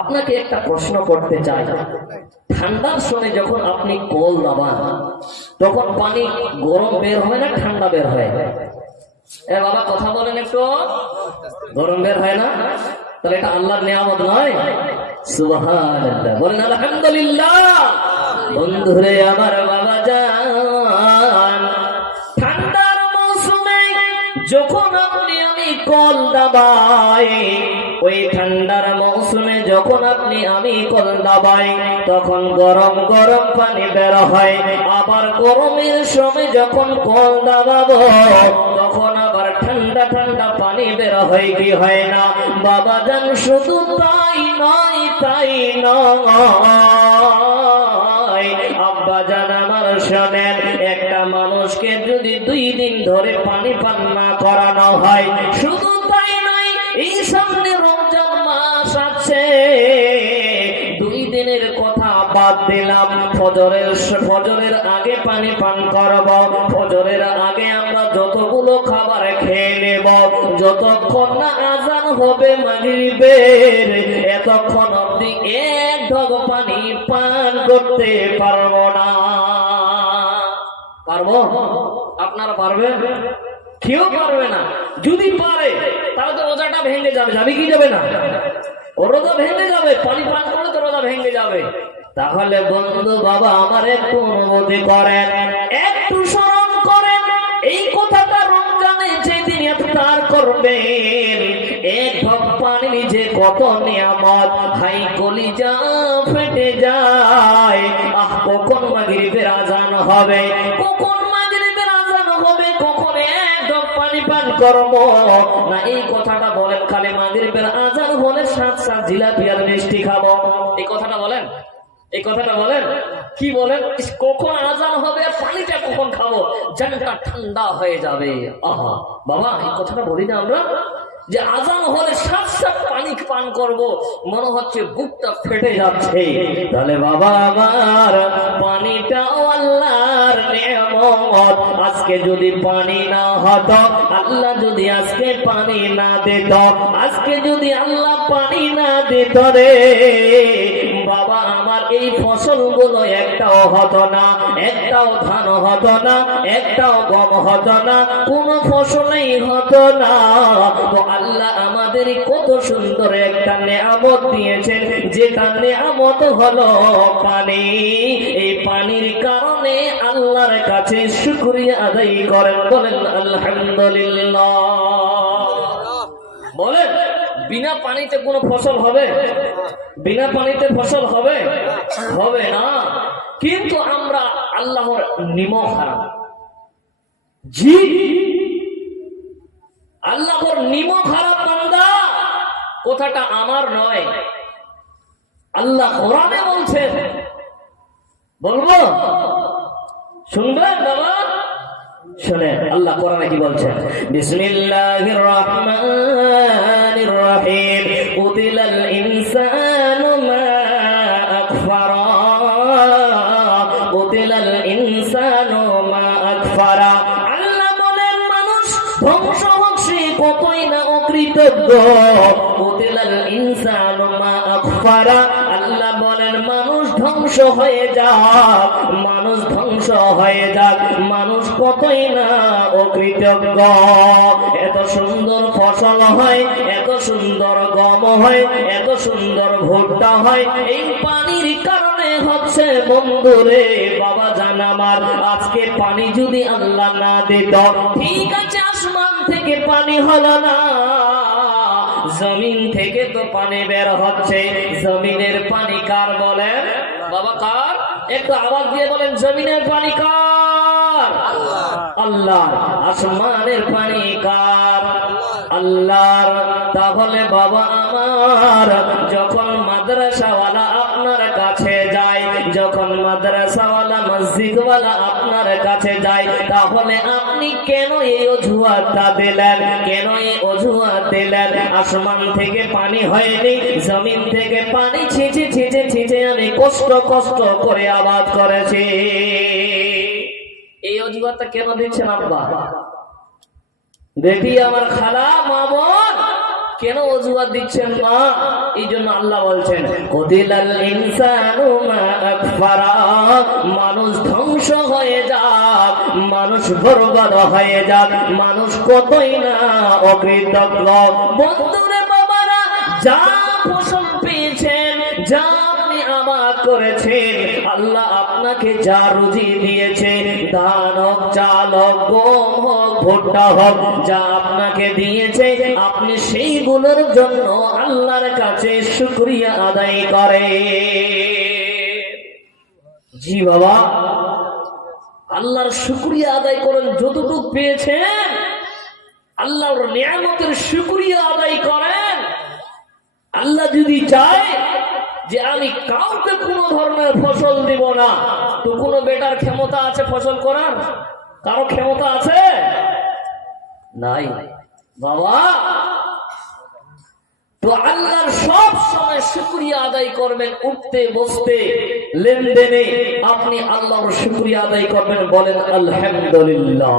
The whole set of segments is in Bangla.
আপনাকে একটা প্রশ্ন করতে চাই। ঠান্ডার সময় যখন আপনি কল দাবান তখন পানি গরম বের হয় না ঠান্ডা বের হয়? এ বাবা কথা বলেন একটু। গরম বের হয় না? তাহলে এটা আল্লাহর নিয়ামত নয়? সুবহানাল্লাহ, বলেন আলহামদুলিল্লাহ। বন্ধুরে আমার বাবা জান, ঠান্ডার মৌসুমে যখন আপনি আমি কল দাবাই, ওই ঠান্ডার মৌসুমে যখন আপনি আমি কল দাবাই তখন গরম গরম পানি বের হয়। আবার গরমের সময় যখন কল দাবাবো তখন আবার ঠান্ডা ঠান্ডা পানি বের হয় কি হয় না? বাবা জান শুধু তাই নয়, তাই নয়, আব্বা জান আমার শোনেন, একটা মানুষকে যদি 2 দিন ধরে পানি পান না করানো হয়, শুধু তাই নয়, এই সামনে রমজান মাস আছে, 2 দিনের কথা বাদ দিলাম, ফজরের আগে পানি পান করব, ফজরের আগে আমরা যতগুলো খাবার খেয়ে নেব, যতক্ষণ না আজান হবে মাগরিবের এতক্ষণ অবধি এক ঢোক পানি পান করতে পারবো না। পারবো? আপনারা পারবেন? কেউ পারবে না। যদি পারে তাহলে তো রোজাটা ভেঙে যাবে। যাবে কি যাবে না? ও রোজা ভেঙে যাবে, পানি পান করে তো রোজা ভেঙে যাবে। তাহলে বন্ধু বাবা আমার একটু অনুমতি করেন, একটু স্মরণ করেন এই কথাটা। রমজানে যেদিন ইফতার করবেন, এক ঢোক পানি যে কত নিয়ামত, হাই কলিজা ফেটে যায়। কখন মাগরিবের আজান হবে, কখন মাগরিবের আজান হবে, কখন এক ঢোক পানি পান করবো না, এই কথাটা বলেন। খালি মাগরিবের আজান হলে সাত জিলাপি আর মিষ্টি খাবো, এই কথাটা বলেন। এই কথাটা বলেন। কি বলেন? কখন আজান হবে আর পানিটা কখন খাবো, জানটা ঠান্ডা হয়ে যাবে। আহা বাবা, এই কথাটা বলি না আমরা, যে আজান হলে সাত পানি পান করব, মনে হচ্ছে বুকটা ফেটে যাচ্ছে। তাহলে বাবা আমার, পানিটাও আল্লাহর নিয়ামত। আজকে যদি পানি না হতো, আল্লাহ যদি আজকে পানি না দিত, আজকে যদি আল্লাহ পানি না দিত রে বাবা আমার, এই ফসলগুলো একটাও হতো না, একটাও ধান হতো না, একটাও গম হতো না, কোন ফসলই হতো না। তো আল্লাহ আমাদের কত সুন্দর একটা নিয়ামত দিয়েছেন, যেটা নিয়ামত হলো পানি। এই পানির কারণে আল্লাহর কাছে শুকরিয়া আদায় করেন, বলেন আলহামদুলিল্লাহ। বলেন, বিনা পানিতে কোনো ফসল হবে? বিনা পানিতে ফসল হবে? হবে না। কিন্তু আমরা আল্লাহর নিমক হারাম, জি আল্লাহর নিমক হারাম বান্দা, কথাটা আমার নয়, আল্লাহ কোরআনে বলছেন। বলবো? শুনবেন বাবা? শুনেন আল্লাহ কোরআনে কি বলছেন। বিসমিল্লাহির রহমানির রহিম। কুতিলাল ইনসানু মা আকফারা, কুতিলাল ইনসানু মা আকফারা। আল্লাহ বলেন মানুষ ধ্বংস হোক, সে কতই না অকৃতজ্ঞ। কুতিলাল ইনসানু মা আকফারা, আল্লাহ বলেন মানুষ ধ্বংস হয়ে যাক, মানুষ ধ্বংস হয়ে যাক, মানুষ কতই না অকৃতজ্ঞ। এত সুন্দর ফসল হয়, এত সুন্দর গম হয়, এত সুন্দর ভুট্টা হয়, এই পানির কারণে হচ্ছে বন্ধুরে বাবা জান আমার। আজকে পানি যদি আল্লাহ না দিত, ঠিক আছে আসমান থেকে পানি হলো না, জমিন থেকে তো পানি বের হচ্ছে। জমিনের পানি কার বলেন বাবা? কার? একটু আওয়াজ দিয়ে বলেন, জমিনের পানি কার? আল্লাহর। আসমানের পানি কার? আল্লাহর। তাহলে বাবা আমার, যখন মাদ্রাসাওয়ালা আপনার কাছে যায়, যখন মাদ্রাসাওয়ালা মসজিদওয়ালা আপনার কাছে যায়, তাহলে আপনি কেন এই অজুহাতটা দিলেন? কেন এই অজুহাত দিলেন? আসমান থেকে পানি হয়নি, জমিন থেকে পানি ছিঁচে ছিঁচে ছিঁচে আমি কষ্ট কষ্ট করে আবাদ করেছি, এই অজুহাতটা কেন দিচ্ছেন আব্বা? দেখি আমার খালা মা বোন কেন অজুহাত দিচ্ছেন মা? এই জন্য আল্লাহ বলছেন কুতিলাল ইনসানু মা আকফারা, মানুষ ধ্বংস হয়ে যাক, মানুষ বরবাদ হয়ে যাক, মানুষ কতই না অকৃতজ্ঞ। বন্ধুরে বাবারা, যা ফসল পেয়েছেন, যা আপনি আবাদ করেছেন, আল্লাহ আপনাকে যা রুজি দিয়েছে, ধান হোক, চাল হোক, গম হোক, ভুট্টা হোক, যা আপনাকে দিয়েছে, আপনি সেইগুলোর জন্য আল্লাহর কাছে শুকরিয়া আদায় করে। জি বাবা, আল্লাহর শুকরিয়া আদায় করেন। যতটুকু পেয়েছেন আল্লাহর নিয়ামতের শুকরিয়া আদায় করেন। আল্লাহ যদি চায় যে আমি কাউকে কোনো ধরনের ফসল দিব না, তো কোনো বেটার ক্ষমতা আছে ফসল করার? কারো ক্ষমতা আছে? নাই বাবা। তো আল্লাহর সব সময় শুকরিয়া আদায় করবেন, উঠতে বসতে লেনদেনে আপনি আল্লাহর শুকরিয়া আদায় করবেন। বলেন আলহামদুলিল্লাহ।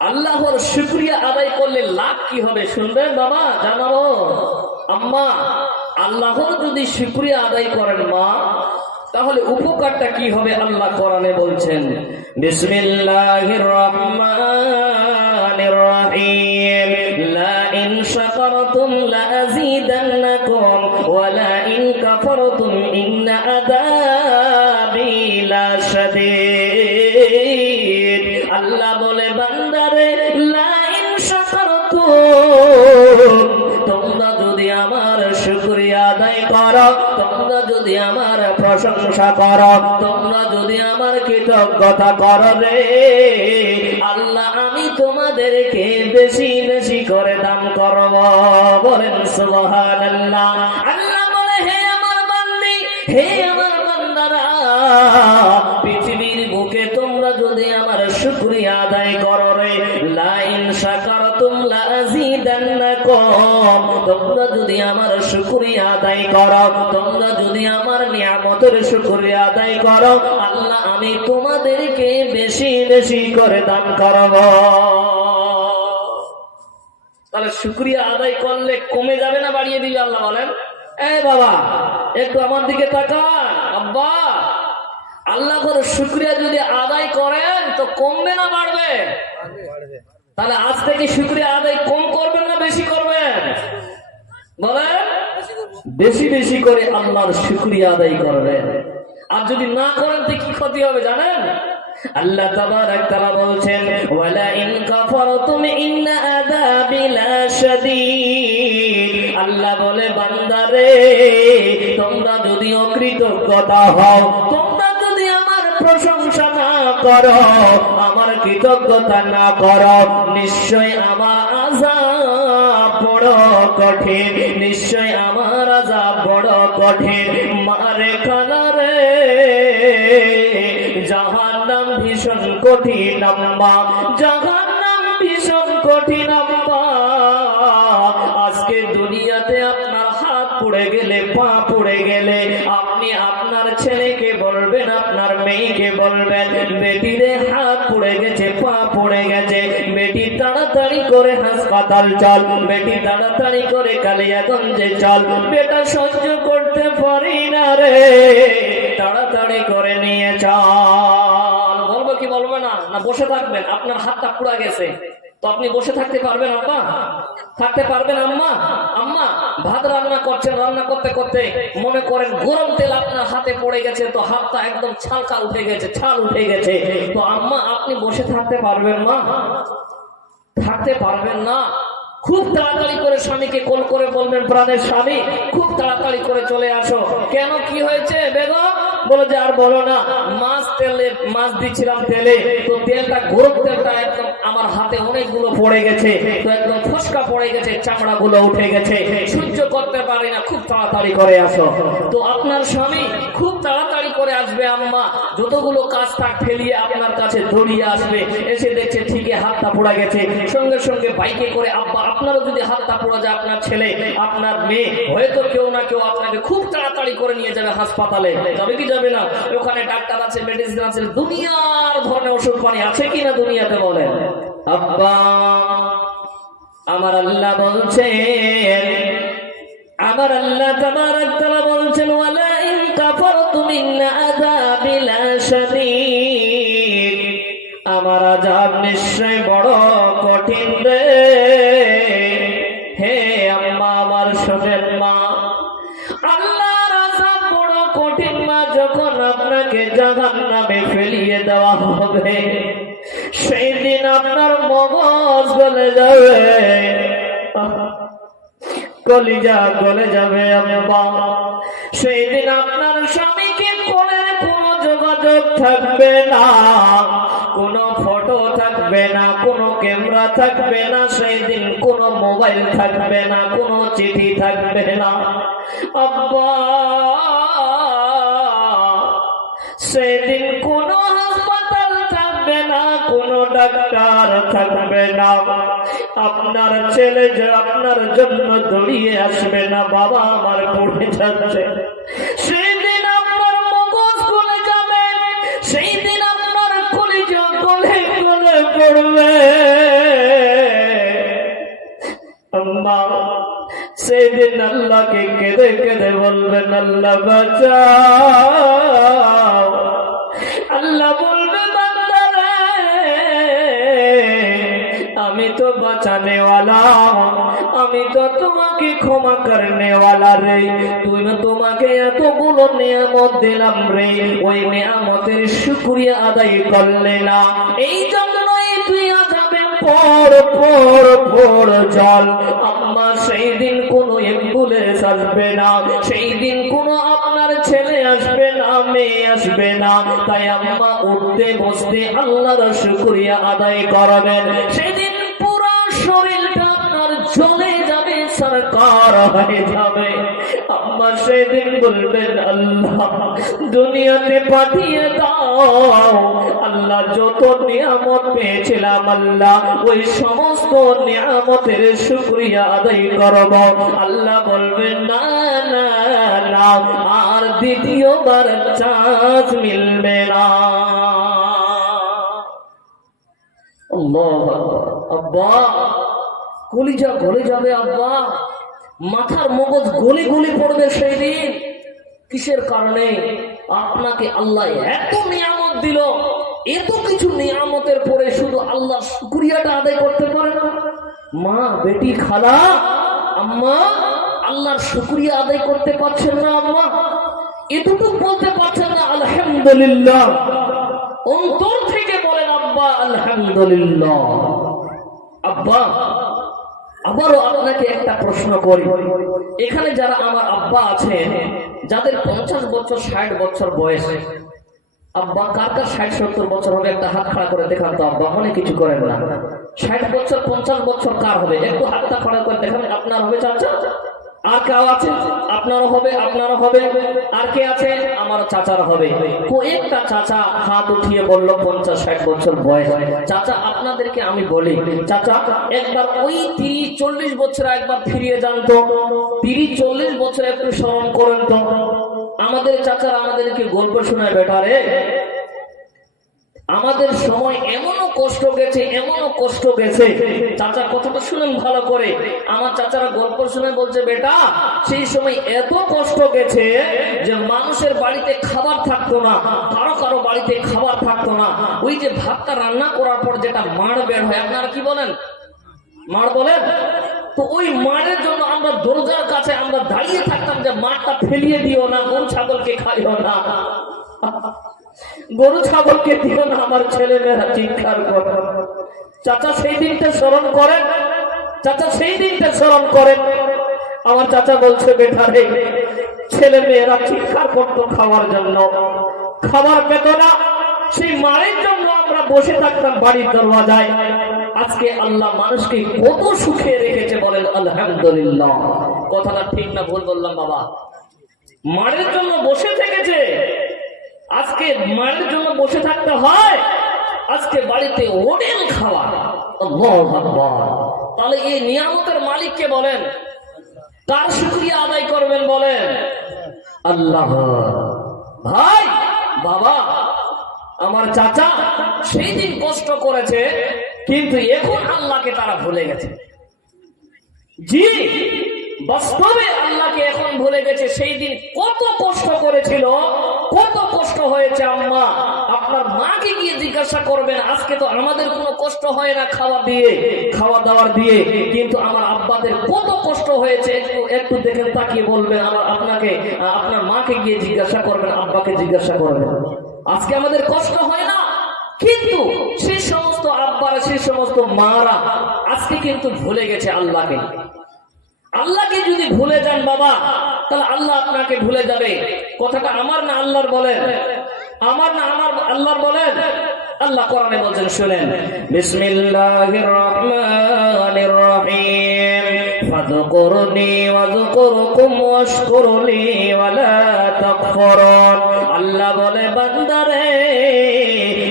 আল্লাহর শুকরিয়া আদায় করলে লাভ কি হবে শুনবেন বাবা, জানাবো। আম্মা, আল্লাহর যদি শুকরিয়া আদায় করেন মা, তাহলে উপকারটা কি হবে? আল্লাহ কোরআনে বলছেন বিসমিল্লাহির রহমানির রহিম, লা ইন শাকারতুম লাযীদান্নাকুম ওয়া লা ইন কাফারতুম ইন্না আযাবি লাশাদীদ। আল্লাহ বলে বান্দারে, লা ইন শাকারতুম, তোমরা যদি আমার শুকরিয়া আদায় করো, তোমরা যদি আমার প্রশংসা করো, তোমরা যদি আমার কৃতজ্ঞতা করো রে, আল্লাহ আমি তোমাদেরকে বেশি বেশি করে দান করব। বলেন সুবহানাল্লাহ। আল্লাহ বলে, হে আমার বান্দি, হে আমার বান্দারা, পৃথিবীর বুকে তোমরা যদি আমার শুকরিয়া আদায় করো রে, লা ইন শাকারতুম লাযীদান্নাকুম, তোমরা যদি আমার শুকরিয়া আদায় করো, তোমরা যদি আমার নিয়ামতের শুকরিয়া আদায় করো, আল্লাহ আমি তোমাদেরকে বেশি বেশি করে দান করব। তাহলে শুকরিয়া আদায় করলে কমে যাবে না বাড়িয়ে দিবে? আল্লাহ বলেন, এই বাবা একটু আমার দিকে তাকান। আব্বা, আল্লাহ করে শুকরিয়া যদি আদায় করেন তো কমবে না বাড়বে? তাহলে আজ থেকে শুকরিয়া আদায় কম করবেন না বেশি করবেন? বলেন, বেশি বেশি করে আল্লাহর শুকরিয়া আদায় করবেন। আর যদি না করেন তো কি ক্ষতি হবে জানেন? আল্লাহ তাবারাক তাআলা বলছেন ওয়ালা ইন কাফারতুম ইন্না আযাবি লাশাদীদ। আল্লাহ বলে বান্দারে, তোমরা যদি অকৃতজ্ঞতা হও, তোমরা যদি আমার প্রশংসা না করো, আমার কৃতজ্ঞতা না করো, নিশ্চয় আমার আযাব বড় কঠিন, নিশ্চয় আমার আযাব বড় কঠিন। মারে কানারে, জাহান্নাম ভীষণ কঠিন আম্মা, জাহান্নাম ভীষণ কঠিন আম্মা। আজকে দুনিয়াতে আপনার হাত পুড়ে গেলে, পা পুড়ে গেলে, আপনি আপনার ছেলেকে বলবেন, আপনার মেয়েকে বলবেন, বেটিরে হাত পুড়ে গেছে, পা পুড়ে গেছে, বেটি তাড়াতাড়ি করে হাসপাতাল চল, বেটি তাড়াতাড়ি করে কালিয়াগঞ্জে চল, বেটা সহ্য করতে পারি না রে, তাড়াতাড়ি করে নিয়ে চল। বলবো কি বলবে না? না বসে থাকবেন? আপনার হাতটা পুড়া গেছে তো আপনি বসে থাকতে পারবেন আব্বা? থাকতে পারবেন আম্মা? আম্মা ভাত রান্না করছেন, রান্না করতে করতে মনে করেন গরম তেল আপনার হাতে পড়ে গেছে, তো হাতটা একদম ছালকা উঠে গেছে, ছাল উঠে গেছে, তো আম্মা আপনি বসে থাকতে পারবেন মা? থাকতে পারবেন না। খুব তাড়াতাড়ি করে স্বামীকে কল করে বলবেন, প্রাণের স্বামী খুব তাড়াতাড়ি করে চলে আসো। কেন, কি হয়েছে বেগম? বলে যে আর বলো না, মাছ দিচ্ছিলাম তেলে, তো তেলটা, গরম তেলটা একদম আমার হাতে অনেকগুলো পড়ে গেছে, তো একদম ফসকা পড়ে গেছে, চামড়া গুলো উঠে গেছে, সহ্য করতে পারি না, খুব তাড়াতাড়ি করে আসো। তো আপনার স্বামী খুব তাড়াতাড়ি করে আসবে আম্মা, যতগুলো কাজ থাক ফেলিয়ে আপনার কাছে দৌড়িয়ে আসবে, এসে দেখছে ঠিকই হাতটা পোড়া গেছে, সঙ্গে সঙ্গে বাইকে করে আব্বা, আপনারও যদি হাতটা পোড়া যায়, আপনার ছেলে, আপনার মেয়ে, হয়তো কেউ না কেউ আপনাকে খুব তাড়াতাড়ি করে নিয়ে যাবে হাসপাতালে। যাবে কি যাবে না? ওখানে ডাক্তার আছে, মেডিসিন আছে, দুনিয়ার ধরনের ওষুধ পানি আছে কিনা দুনিয়াতে? বলেন আব্বা, আমার আল্লাহ বলছেন, আমার আল্লাহ তাবারাক তাআলা বলছেন, ওয়ালা ইন কাফারতুম ইন আযাবি লাশাদীদ, আমার আযাব নিশ্চয় বড় কঠিন রে। হে আম্মা, আমার শোনেন মা, আল্লাহর আযাব বড় কঠিন মা। যখন আপনাকে জাহান্নামে ফেলিয়ে দেওয়া হবে, সেই দিন আপনার মগজ গলে যাবে, কলিজা গলে যাবে আম্মা। সেই দিন আপনার স্বামীকে কোলের কোনো যোগাযোগ থাকবে না, কোনো ফটো থাকবে না, কোনো ক্যামেরা থাকবে না, সেই দিন কোনো মোবাইল থাকবে না, কোনো চিঠি থাকবে না আব্বা। সেদিন কোনো হাসপাতাল থাকবে না, কোনো ডাক্তার থাকবে না। আপনার ছেলে যে আপনার জন্য দৌড়িয়ে আসবে না, বাবা আমার পড়ে যাচ্ছে। সেই দিন আপনার মগজ গলে যাবে, সেই দিন আপনার কলিজা গলে গলে পড়বে আম্মা। সেদিন আল্লাহকে কেঁদে কেঁদে বলবেন, আল্লাহ বাঁচাও। আল্লাহ বলবে, বান্দারে আমি তো বাঁচানে ওয়ালা, আমি তো তোমাকে ক্ষমা করনে ওয়ালা রে। তুই না, তোমাকে এতগুলো নিয়ামত দিলাম রে, ওই নিয়ামতের শুকরিয়া আদায় করলে না, এই জন্যই তুই আযাবে পড় পড় পড় জল আম্মা। সেই দিন কোনো অ্যাম্বুলেন্স আসবে না, সেই দিন কোনো আপনার ছেলে আসবে না, মেয়ে আসবে না। তাই আম্মা উঠতে বসতে আল্লাহর শুকরিয়া আদায় করবেন। সেদিন পুরো শরীরটা আপনার জ্বলে যাবে, সরকার হয়ে যাবে আম্মা। সেদিন বলবেন, আল্লাহ দুনিয়াতে পাঠিয়ে দাও। আল্লাহ যত নিয়ামত পেয়েছিলাম আল্লাহ, ওই সমস্ত নিয়ামতের শুকরিয়া আদায় করব। আল্লাহ বলবেন, না না না, আর দ্বিতীয়বার চান্স মিলবে না। আল্লাহু আকবার। আব্বা, কলিজা গলে যাবে আব্বা, মাথার মগজ গলে গলে পড়বে সেই দিন। কিসের কারণে? আপনাকে আল্লাহ এত নিয়ামত দিল, এত কিছু নিয়ামতের পরে শুধু আল্লাহ শুকরিয়াটা আদায় করতে পারে না। মা, বেটি, খালা, আম্মা আল্লাহর শুকরিয়া আদায় করতে পারছেন না আম্মা, এতটুকু বলতে পারছেন না আলহামদুলিল্লাহ। অন্তর থেকে বলেন আব্বা আলহামদুলিল্লাহ। আব্বা, আবারও আপনাকে একটা প্রশ্ন করি, এখানে যারা আমার আব্বা আছেন, যাদের 50 বছর 60 বছর বয়স, আব্বা কার কার 60-70 বছর হবে? একটা হাত খাড়া করে দেখান তো আব্বা, অনেক কিছু করেন না। 60 বছর 50 বছর কার হবে? একটু হাতটা খাড়া করে দেখান। আপনার হবে চাচা? আর কেউ আছে? আপনারও হবে, আপনারও হবে। আর কে আছে? আমার চাচার হবে। কয়েকটা চাচা হাত উঠিয়ে বলল 50-60 বছর বয়স। চাচা, আপনাদেরকে আমি বলি, চাচা একবার ওই 30-40 বছর একবার ফিরিয়ে যান তো, 30-40 বছর একটু স্মরণ করেন তো। আমাদের চাচারা আমাদেরকে গল্প শোনায় বেটারে, আমাদের সময় এমনও কষ্ট গেছে, এমনও কষ্ট গেছে। চাচা কথাটা শুনেন ভালো করে। আমার চাচারা গল্প শুনে বলছে, বেটা সেই সময় এত কষ্ট গেছে যে মানুষের বাড়িতে খাবার থাকতো না, কারো কারো বাড়িতে খাবার থাকতো না। ওই যে ভাতটা রান্না করার পর যেটা মাড় বের হয়, আপনারা কি বলেন? মাড় বলেন তো। ওই মাড়ের জন্য আমরা দরজার কাছে আমরা দাঁড়িয়ে থাকতাম যে মাঠটা ফেলিয়ে দিও না, গরু ছাগলকে খাইও না, গরু ছাগলকে দিও না, আমার ছেলে মেয়েরা চিৎকার করে। চাচা সেই দিনটা স্মরণ করেন, চাচা সেই দিনটা স্মরণ করেন। আমার চাচা বলছে, বেটা রে, ছেলে মেয়েরা চিৎকার করতো খাওয়ার জন্য, খাবার পেত না, সেই মায়ের জন্য আমরা বসে থাকতাম বাড়ির দরওয়াজায়। আজকে আল্লাহ মানুষকে কত সুখে রেখেছে বলেন আলহামদুলিল্লাহ। কথাটা ঠিক না ভুল বললাম বাবা? মায়ের জন্য বসে থেকেছে, আজকে মায়ের জন্য বসে থাকতে হয়, আজকে বাড়িতে হোটেল খাওয়া। আল্লাহু আকবার। তাহলে এই নিয়ামতের মালিককে বলেন, কার শুকরিয়া আদায় করবেন বলেন? আল্লাহ। ভাই, বাবা, আমার চাচা সেই দিন কষ্ট করেছে, কিন্তু এখন আল্লাহকে তারা ভুলে গেছে। জি, বাস্তবে আল্লাহকে এখন ভুলে গেছে। সেই দিন কত কষ্ট করেছিল, কত কষ্ট হয়েছে। আম্মা, আপনার মাকে গিয়ে জিজ্ঞাসা করবেন। আজকে তো আমাদের কোনো কষ্ট হয় না খাওয়া দাওয়ার দিয়ে, কিন্তু আমার আব্বাদের কত কষ্ট হয়েছে। একটু একটু দেখেন, তাকিয়ে বলবেন। আপনার মাকে গিয়ে জিজ্ঞাসা করবেন, আব্বাকে জিজ্ঞাসা করবেন। আজকে আমাদের কষ্ট হয় না, কিন্তু সেই সমস্ত আব্বারা, সেই সমস্ত মারা আজকে কিন্তু ভুলে গেছে আল্লাহকে। আল্লাহকে যদি ভুলে যান বাবা, তাহলে আল্লাহ আপনাকে ভুলে যাবে। কথাটা আমার না আল্লাহর বলেন? আমার না আল্লাহর বলেন? আল্লাহ কোরআনে বলছেন, শুনেন। বিসমিল্লাহির রহমানির রহিম। ফাযকুরনি ওয়াযকুরকুম ওয়াশকুরলি ওয়ালা তাকফুরুন। আল্লাহ বলে, বান্দারে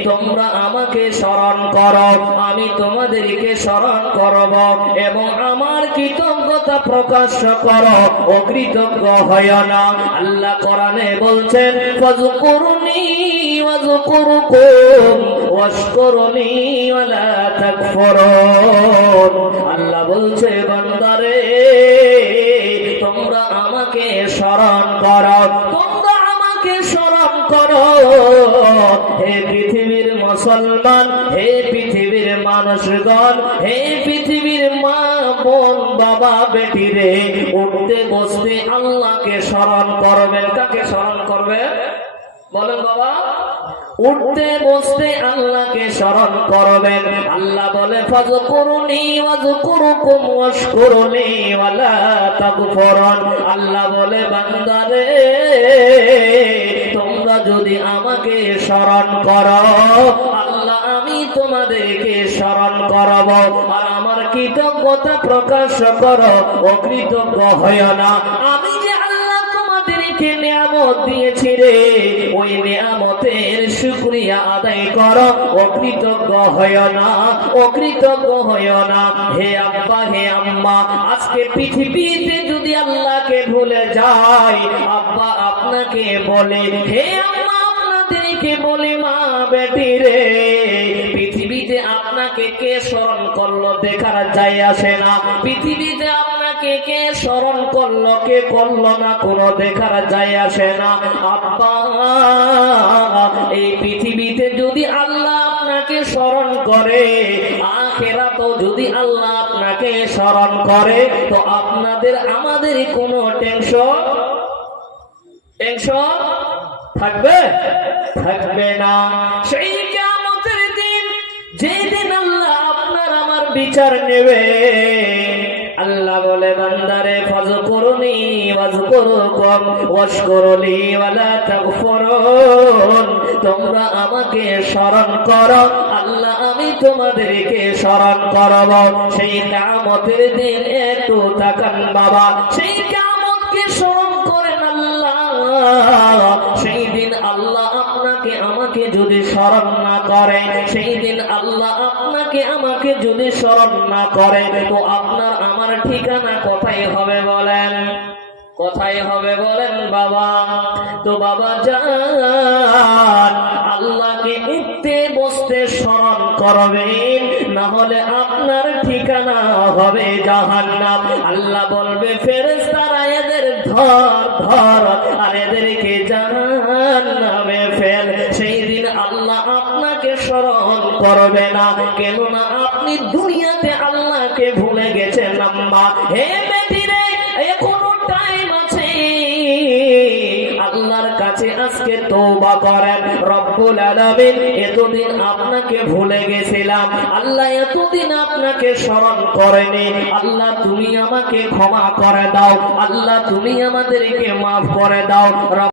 তোমরা আমাকে স্মরণ করো, আমি তোমাদেরকে স্মরণ করব, এবং আমার কৃতজ্ঞতা প্রকাশ করো, অকৃতজ্ঞ হয় না। আল্লাহ কোরআনে বলছেন, ফাযকুরনি ওয়াযকুরকুম ওয়াশকুরলি ওয়ালা তাকফুরুন। আল্লাহ বলছে, বান্দারে তোমরা আমাকে স্মরণ করো, তোমরা আমাকে স্মরণ করো। হে পৃথিবীর মুসলমান, হে পৃথিবীর মানুষগণ, হে পৃথিবীর মা বোন বাবা বেটি রে, উঠতে বসতে আল্লাহকে স্মরণ করবেন। কাকে স্মরণ করবেন বলেন বাবা? উঠতে বসতে আল্লাহকে স্মরণ করবেন। আল্লাহ বলে, ফাযকুরনি ওয়াযকুরকুম ওয়াশকুরলি ওয়ালা তাকফুরুন। আল্লাহ বলে, বান্দারে তোমরা যদি আমাকে স্মরণ করো, আল্লাহ আমি তোমাদেরকে স্মরণ করব, আর আমার কৃতজ্ঞতা প্রকাশ করো, অকৃতজ্ঞ হয় না। আমি যে আল্লাহ তোমাদেরকে নিয়ামত দিয়েছি রে, ওই নিয়ামতের শুকরিয়া আদায় করো, অকৃতজ্ঞ হয় না, অকৃতজ্ঞ হয় না। হে আব্বা, হে আম্মা, আজকে পৃথিবীতে যদি আল্লাহকে ভুলে যায়, আব্বা আপনাকে বলে, হে আম্মা আপনাদেরকে বলে, মা বেটি রে, পৃথিবীতে আপনাকে কে স্মরণ করলো দেখার যায় আসে না। পৃথিবীতে আপনাকে কে স্মরণ করলো, কে করলো না, কোনো দেখার যায় আসে না। আব্বা, এই পৃথিবীতে যদি আল্লাহ আপনাকে স্মরণ করে, আখিরাতেও যদি আল্লাহ আপনাকে স্মরণ করে, তো আপনাদের আমাদের কোনো টেনশন থাকবে না। সেই কিয়ামতের দিন, যেদিন আল্লাহ আপনার আমার বিচার নেবে, আল্লাহ বলে, বান্দারে ফাযকুরনি ওয়াযকুরকুম ওয়াশকুরলি ওয়ালা তাকফুরুন। তোমরা আমাকে স্মরণ করো, আল্লাহ আমি তোমাদেরকে স্মরণ করব। সেই কিয়ামতের দিন একটু তাকান বাবা, সেই কিয়ামতকে স্মরণ করেন আল্লাহ। সেই দিন আল্লাহ আপনাকে আমাকে যদি স্মরণ না করে, সেই দিন আল্লাহ আপনাকে আমাকে যদি স্মরণ না করে, তো আপনার আমার ঠিকানা কোথায় হবে বলেন? কোথায় হবে বলেন বাবা? তো বাবা জান, আল্লাহকে উঠতে বসতে স্মরণ করবেন, না হলে আপনার ঠিকানা হবে জাহান্নাম। আল্লাহ বলবে, ফেরেশতারা এদের ধর আর এদেরকে জাহান্নামে ফেল। সেই দিন আল্লাহ আপনাকে স্মরণ করবে না, কেননা আপনি দুনিয়াতে আল্লাহকে ভুলে গেছেন। আম্মা, হে বেটি রে, এখনো টাইম আছে। আল্লাহর কাছে আজকে তওবা করেন। রব্বুল আলামিন, এতদিন আপনাকে ভুলে গেছিলাম, আল্লাহ এতদিন আপনাকে স্মরণ করেনি। আল্লাহ তুমি আমাকে ক্ষমা করে দাও, আল্লাহ তুমি আমাদেরকে মাফ করে দাও।